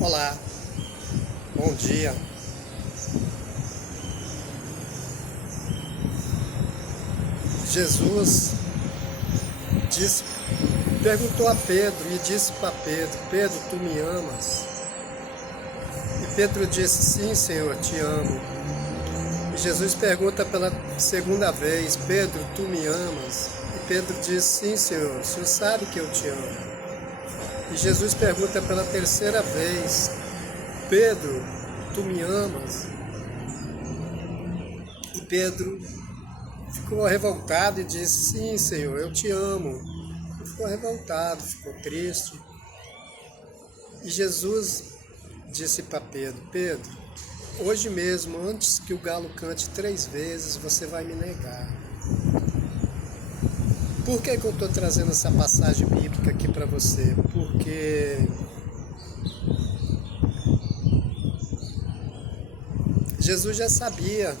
Olá, bom dia. Jesus perguntou a Pedro e disse para Pedro: Pedro, tu me amas? E Pedro disse: sim, Senhor, te amo. E Jesus pergunta pela segunda vez: Pedro, tu me amas? E Pedro diz: sim, Senhor, o Senhor sabe que eu te amo. E Jesus pergunta pela terceira vez: Pedro, tu me amas? E Pedro ficou revoltado e disse: sim, Senhor, eu te amo. E ficou revoltado, ficou triste. E Jesus disse para Pedro: Pedro, hoje mesmo, antes que o galo cante 3 vezes, você vai me negar. Por que eu estou trazendo essa passagem bíblica aqui para você? Porque Jesus já sabia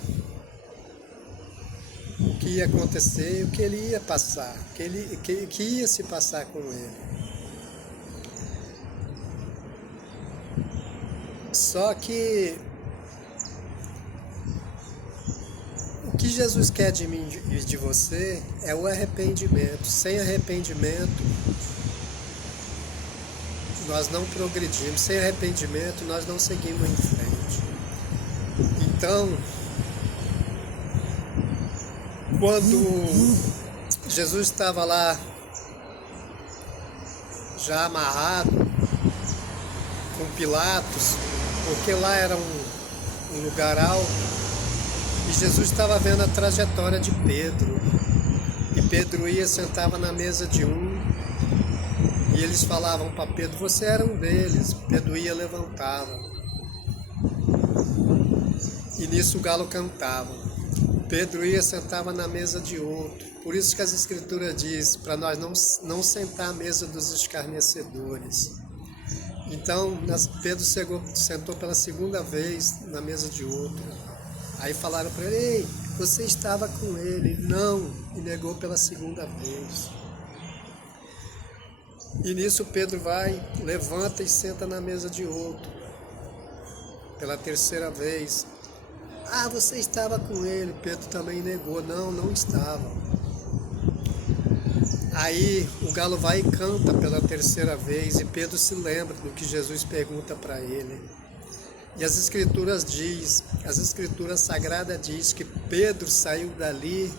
o que ia acontecer e o que ele ia passar, que ia se passar com ele. Só que o que Jesus quer de mim e de você é o arrependimento. Sem arrependimento, nós não progredimos. Sem arrependimento, nós não seguimos em frente. Então, quando Jesus estava lá, já amarrado, com Pilatos, porque lá era um lugar alto, e Jesus estava vendo a trajetória de Pedro. E Pedro ia, sentava na mesa de um, e eles falavam para Pedro: você era um deles. Pedro ia, levantava. E nisso o galo cantava. Pedro ia, sentava na mesa de outro. Por isso que as Escrituras dizem para nós não sentar à mesa dos escarnecedores. Então Pedro sentou pela segunda vez na mesa de outro. Aí falaram para ele: ei, você estava com ele. Não, e negou pela segunda vez. E nisso Pedro vai, levanta e senta na mesa de outro. Pela terceira vez: ah, você estava com ele. Pedro também negou: não, não estava. Aí o galo vai e canta pela terceira vez, e Pedro se lembra do que Jesus pergunta para ele. E as Escrituras Sagradas diz que Pedro saiu dali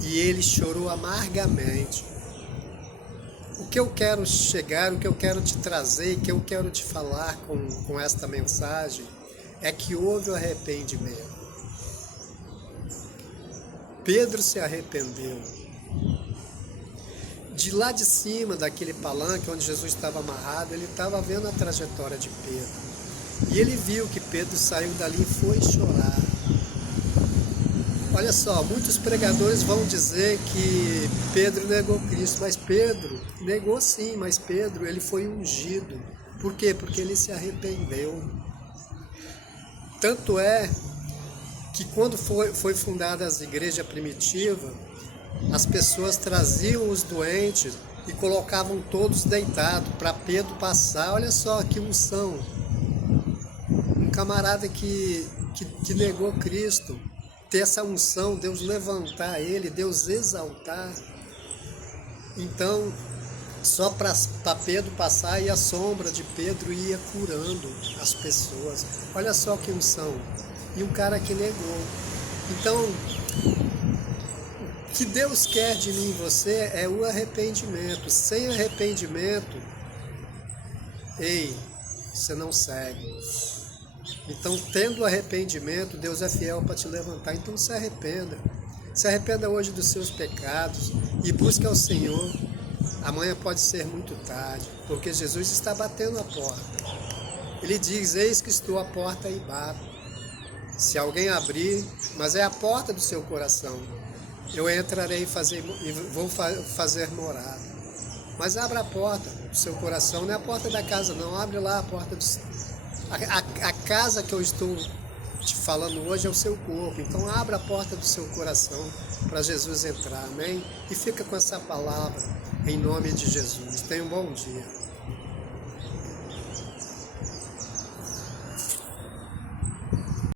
e ele chorou amargamente. O que eu quero chegar, o que eu quero te trazer, o que eu quero te falar com esta mensagem é que houve o arrependimento. Pedro se arrependeu. De lá de cima, daquele palanque onde Jesus estava amarrado, ele estava vendo a trajetória de Pedro. E ele viu que Pedro saiu dali e foi chorar. Olha só, muitos pregadores vão dizer que Pedro negou Cristo, mas Pedro negou sim, mas Pedro, ele foi ungido. Por quê? Porque ele se arrependeu. Tanto é que quando foi fundada as igrejas primitivas, as pessoas traziam os doentes e colocavam todos deitados para Pedro passar. Olha só que unção. Um camarada que negou Cristo, ter essa unção, Deus levantar ele, Deus exaltar. Então, só para Pedro passar, e a sombra de Pedro ia curando as pessoas. Olha só que unção. E um cara que negou. Então, o que Deus quer de mim e você é o arrependimento. Sem arrependimento, você não segue. Então, tendo arrependimento, Deus é fiel para te levantar. Então, se arrependa. Se arrependa hoje dos seus pecados e busque ao Senhor. Amanhã pode ser muito tarde, porque Jesus está batendo a porta. Ele diz: eis que estou à porta e bato. Se alguém abrir, mas é a porta do seu coração, eu entrarei e vou fazer morada. Mas abra a porta do seu coração, não é a porta da casa não, abre lá a porta do a casa que eu estou te falando hoje é o seu corpo. Então abra a porta do seu coração para Jesus entrar, amém? E fica com essa palavra em nome de Jesus. Tenha um bom dia.